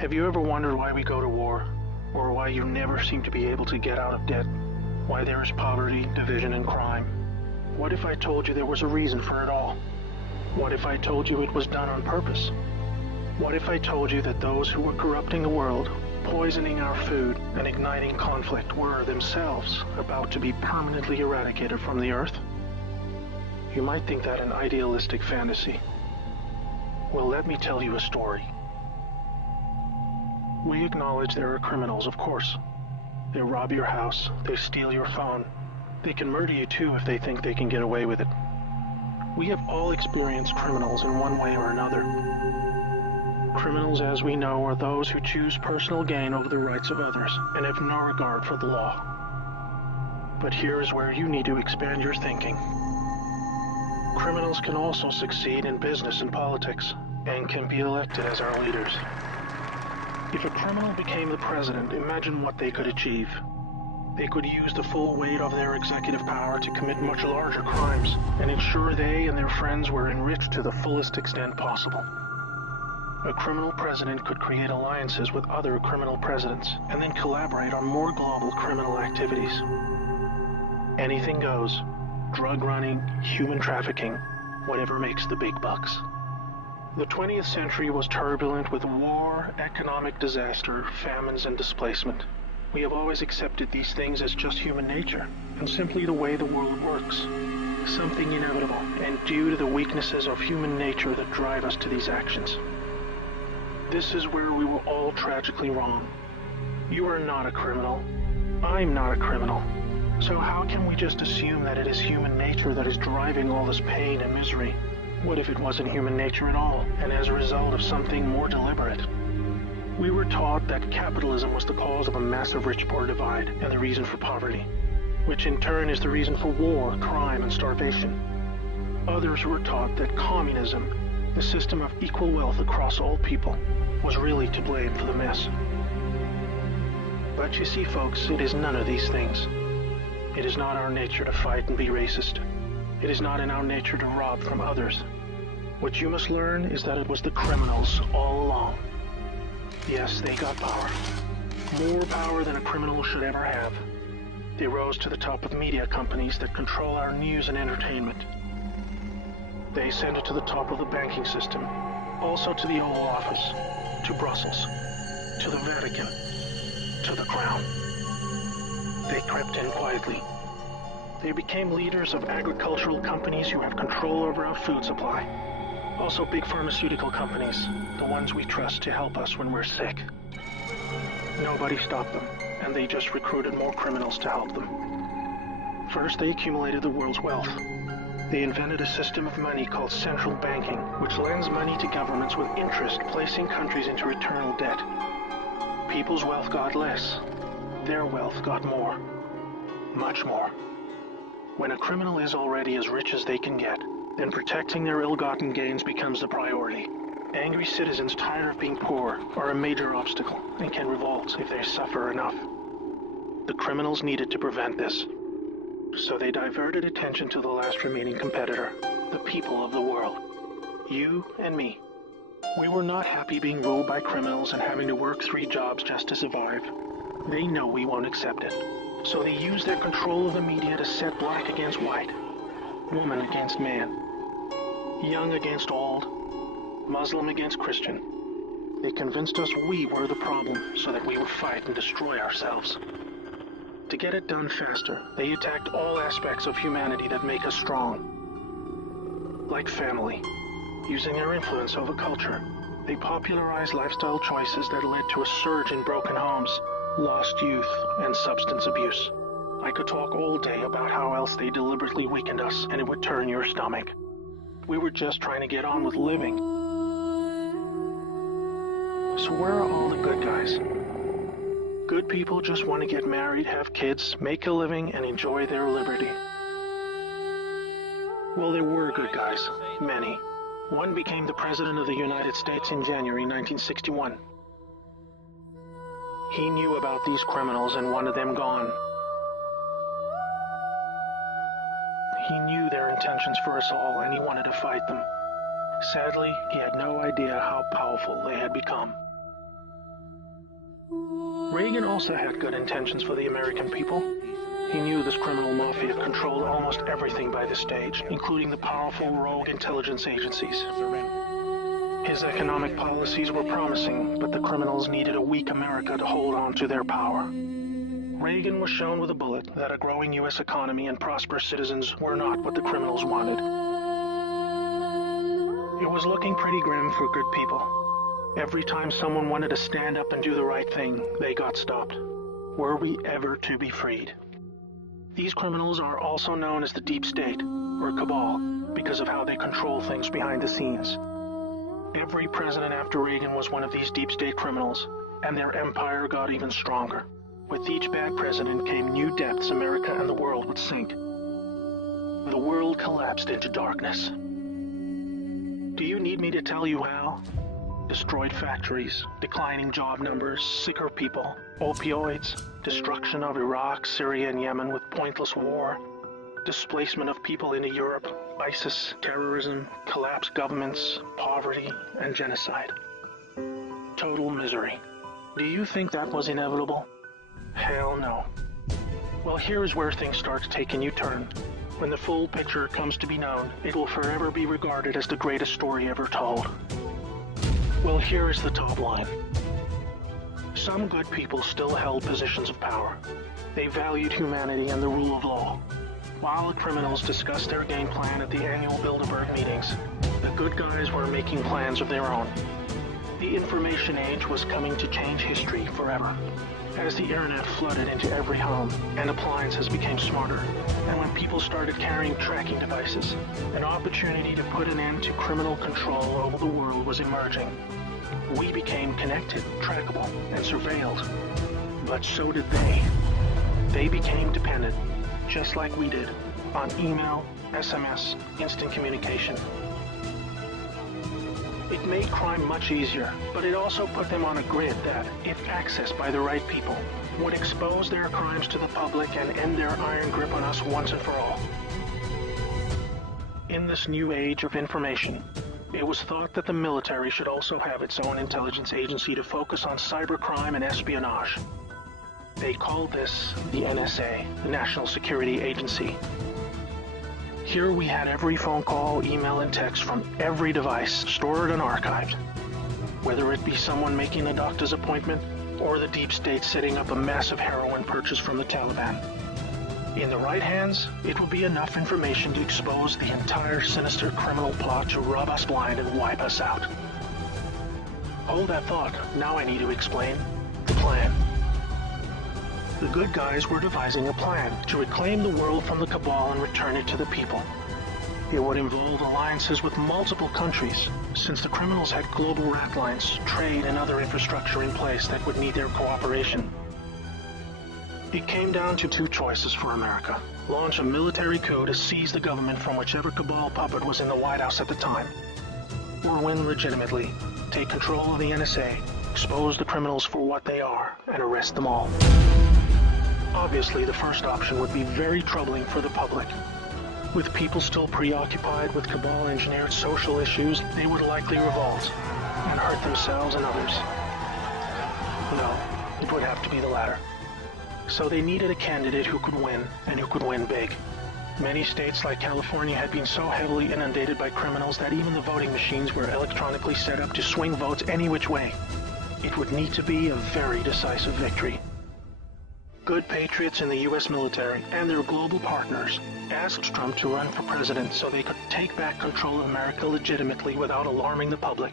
Have you ever wondered why we go to war? Or why you never seem to be able to get out of debt? Why there is poverty, division, and crime? What if I told you there was a reason for it all? What if I told you it was done on purpose? What if I told you that those who were corrupting the world, poisoning our food, and igniting conflict were themselves about to be permanently eradicated from the earth? You might think that an idealistic fantasy. Well, let me tell you a story. We acknowledge there are criminals, of course. They rob your house, they steal your phone. They can murder you too if they think they can get away with it. We have all experienced criminals in one way or another. Criminals, as we know, are those who choose personal gain over the rights of others and have no regard for the law. But here is where you need to expand your thinking. Criminals can also succeed in business and politics and can be elected as our leaders. If a criminal became the president, imagine what they could achieve. They could use the full weight of their executive power to commit much larger crimes and ensure they and their friends were enriched to the fullest extent possible. A criminal president could create alliances with other criminal presidents and then collaborate on more global criminal activities. Anything goes. Drug running, human trafficking, whatever makes the big bucks. The 20th century was turbulent with war, economic disaster, famines, and displacement. We have always accepted these things as just human nature, and simply the way the world works. Something inevitable, and due to the weaknesses of human nature that drive us to these actions. This is where we were all tragically wrong. You are not a criminal. I'm not a criminal. So how can we just assume that it is human nature that is driving all this pain and misery? What if it wasn't human nature at all, and as a result of something more deliberate? We were taught that capitalism was the cause of a massive rich-poor divide and the reason for poverty, which in turn is the reason for war, crime, and starvation. Others were taught that communism, the system of equal wealth across all people, was really to blame for the mess. But you see, folks, it is none of these things. It is not our nature to fight and be racist. It is not in our nature to rob from others. What you must learn is that it was the criminals all along. Yes, they got power. More power than a criminal should ever have. They rose to the top of media companies that control our news and entertainment. They ascended to the top of the banking system, also to the Oval Office, to Brussels, to the Vatican, to the Crown. They crept in quietly. They became leaders of agricultural companies who have control over our food supply. Also big pharmaceutical companies, the ones we trust to help us when we're sick. Nobody stopped them, and they just recruited more criminals to help them. First, they accumulated the world's wealth. They invented a system of money called central banking, which lends money to governments with interest, placing countries into eternal debt. People's wealth got less. Their wealth got more. Much more. When a criminal is already as rich as they can get, then protecting their ill-gotten gains becomes the priority. Angry citizens tired of being poor are a major obstacle and can revolt if they suffer enough. The criminals needed to prevent this. So they diverted attention to the last remaining competitor, the people of the world. You and me. We were not happy being ruled by criminals and having to work 3 jobs just to survive. They know we won't accept it. So they use their control of the media to set black against white, woman against man, young against old, Muslim against Christian. They convinced us we were the problem so that we would fight and destroy ourselves. To get it done faster, they attacked all aspects of humanity that make us strong. Like family, using their influence over culture, they popularized lifestyle choices that led to a surge in broken homes, lost youth, and substance abuse. I could talk all day about how else they deliberately weakened us, and it would turn your stomach. We were just trying to get on with living. So where are all the good guys? Good people just want to get married, have kids, make a living, and enjoy their liberty. Well, there were good guys. Many. One became the President of the United States in January 1961. He knew about these criminals and wanted them gone. He knew their intentions for us all, and he wanted to fight them. Sadly, he had no idea how powerful they had become. Reagan also had good intentions for the American people. He knew this criminal mafia controlled almost everything by this stage, including the powerful rogue intelligence agencies. His economic policies were promising, but the criminals needed a weak America to hold on to their power. Reagan was shown with a bullet that a growing U.S. economy and prosperous citizens were not what the criminals wanted. It was looking pretty grim for good people. Every time someone wanted to stand up and do the right thing, they got stopped. Were we ever to be freed? These criminals are also known as the Deep State, or Cabal, because of how they control things behind the scenes. Every president after Reagan was one of these Deep State criminals, and their empire got even stronger. With each bad president came new depths America and the world would sink. The world collapsed into darkness. Do you need me to tell you how? Destroyed factories, declining job numbers, sicker people, opioids, destruction of Iraq, Syria, and Yemen with pointless war, displacement of people into Europe, ISIS, terrorism, collapsed governments, poverty, and genocide. Total misery. Do you think that was inevitable? Hell no. Well, here's where things start to take a new turn. When the full picture comes to be known, it will forever be regarded as the greatest story ever told. Well, here is the top line. Some good people still held positions of power. They valued humanity and the rule of law. While the criminals discussed their game plan at the annual Bilderberg meetings, the good guys were making plans of their own. The information age was coming to change history forever. As the internet flooded into every home and appliances became smarter, and when people started carrying tracking devices, an opportunity to put an end to criminal control over the world was emerging. We became connected, trackable, and surveilled. But so did they. They became dependent, just like we did, on email, SMS, instant communication. It made crime much easier, but it also put them on a grid that, if accessed by the right people, would expose their crimes to the public and end their iron grip on us once and for all. In this new age of information, it was thought that the military should also have its own intelligence agency to focus on cybercrime and espionage. They called this the NSA, the National Security Agency. Here we had every phone call, email, and text from every device stored and archived. Whether it be someone making a doctor's appointment, or the Deep State setting up a massive heroin purchase from the Taliban. In the right hands, it would be enough information to expose the entire sinister criminal plot to rub us blind and wipe us out. Hold that thought. Now I need to explain the plan. The good guys were devising a plan to reclaim the world from the cabal and return it to the people. It would involve alliances with multiple countries, since the criminals had global rat lines, trade, and other infrastructure in place that would need their cooperation. It came down to two choices for America: launch a military coup to seize the government from whichever cabal puppet was in the White House at the time, or win legitimately, take control of the NSA, expose the criminals for what they are, and arrest them all. Obviously, the first option would be very troubling for the public. With people still preoccupied with cabal-engineered social issues, they would likely revolt and hurt themselves and others. No, it would have to be the latter. So they needed a candidate who could win, and who could win big. Many states like California had been so heavily inundated by criminals that even the voting machines were electronically set up to swing votes any which way. It would need to be a very decisive victory. Good patriots in the U.S. military and their global partners asked Trump to run for president so they could take back control of America legitimately without alarming the public.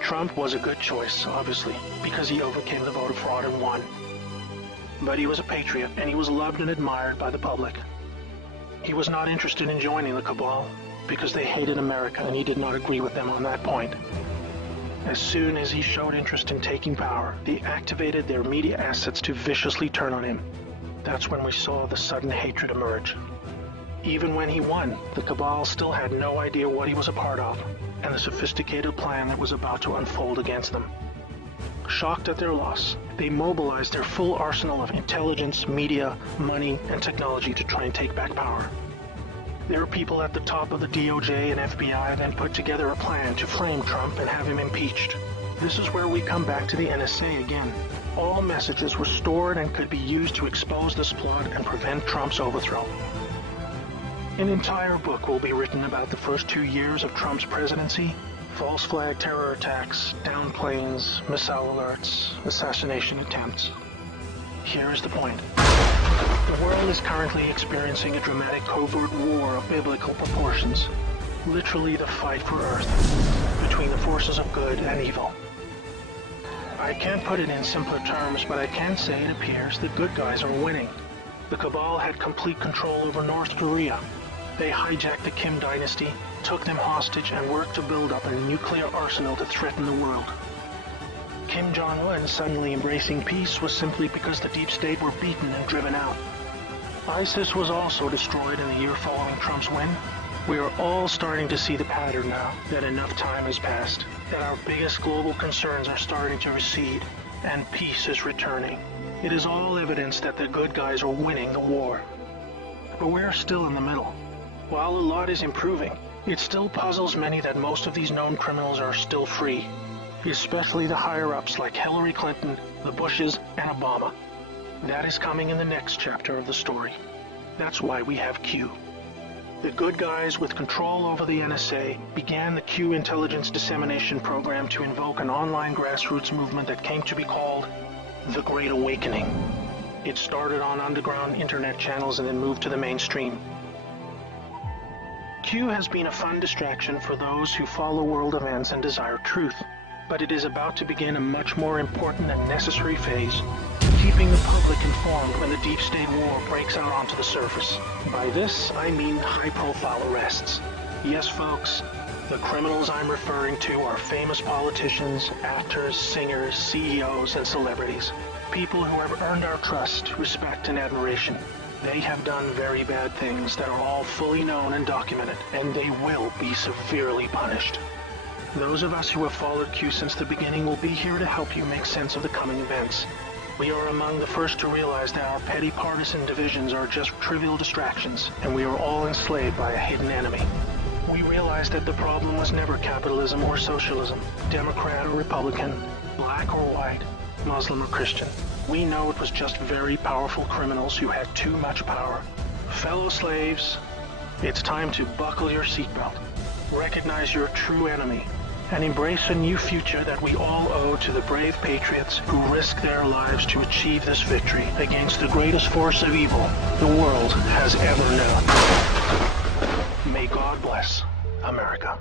Trump was a good choice, obviously, because he overcame the voter fraud and won. But he was a patriot, and he was loved and admired by the public. He was not interested in joining the cabal, because they hated America and he did not agree with them on that point. As soon as he showed interest in taking power, they activated their media assets to viciously turn on him. That's when we saw the sudden hatred emerge. Even when he won, the cabal still had no idea what he was a part of, and the sophisticated plan that was about to unfold against them. Shocked at their loss, they mobilized their full arsenal of intelligence, media, money, and technology to try and take back power. Their people at the top of the DOJ and FBI then put together a plan to frame Trump and have him impeached. This is where we come back to the NSA again. All messages were stored and could be used to expose this plot and prevent Trump's overthrow. An entire book will be written about the first 2 years of Trump's presidency. False flag terror attacks, downed planes, missile alerts, assassination attempts. Here is the point. The world is currently experiencing a dramatic covert war of biblical proportions. Literally the fight for Earth, between the forces of good and evil. I can't put it in simpler terms, but I can say it appears the good guys are winning. The Cabal had complete control over North Korea. They hijacked the Kim dynasty, took them hostage, and worked to build up a nuclear arsenal to threaten the world. Kim Jong-un suddenly embracing peace was simply because the deep state were beaten and driven out. ISIS was also destroyed in the year following Trump's win. We are all starting to see the pattern now, that enough time has passed, that our biggest global concerns are starting to recede, and peace is returning. It is all evidence that the good guys are winning the war. But we're still in the middle. While a lot is improving, it still puzzles many that most of these known criminals are still free, especially the higher-ups like Hillary Clinton, the Bushes, and Obama. That is coming in the next chapter of the story. That's why we have Q. The good guys with control over the NSA began the Q intelligence dissemination program to invoke an online grassroots movement that came to be called the Great Awakening. It started on underground internet channels and then moved to the mainstream. Q has been a fun distraction for those who follow world events and desire truth, but it is about to begin a much more important and necessary phase, keeping the public informed when the deep state war breaks out onto the surface. By this, I mean high-profile arrests. Yes, folks, the criminals I'm referring to are famous politicians, actors, singers, CEOs, and celebrities. People who have earned our trust, respect, and admiration. They have done very bad things that are all fully known and documented, and they will be severely punished. Those of us who have followed Q since the beginning will be here to help you make sense of the coming events. We are among the first to realize that our petty partisan divisions are just trivial distractions, and we are all enslaved by a hidden enemy. We realize that the problem was never capitalism or socialism, Democrat or Republican, black or white, Muslim or Christian. We know it was just very powerful criminals who had too much power. Fellow slaves, it's time to buckle your seatbelt, recognize your true enemy, and embrace a new future that we all owe to the brave patriots who risk their lives to achieve this victory against the greatest force of evil the world has ever known. May God bless America.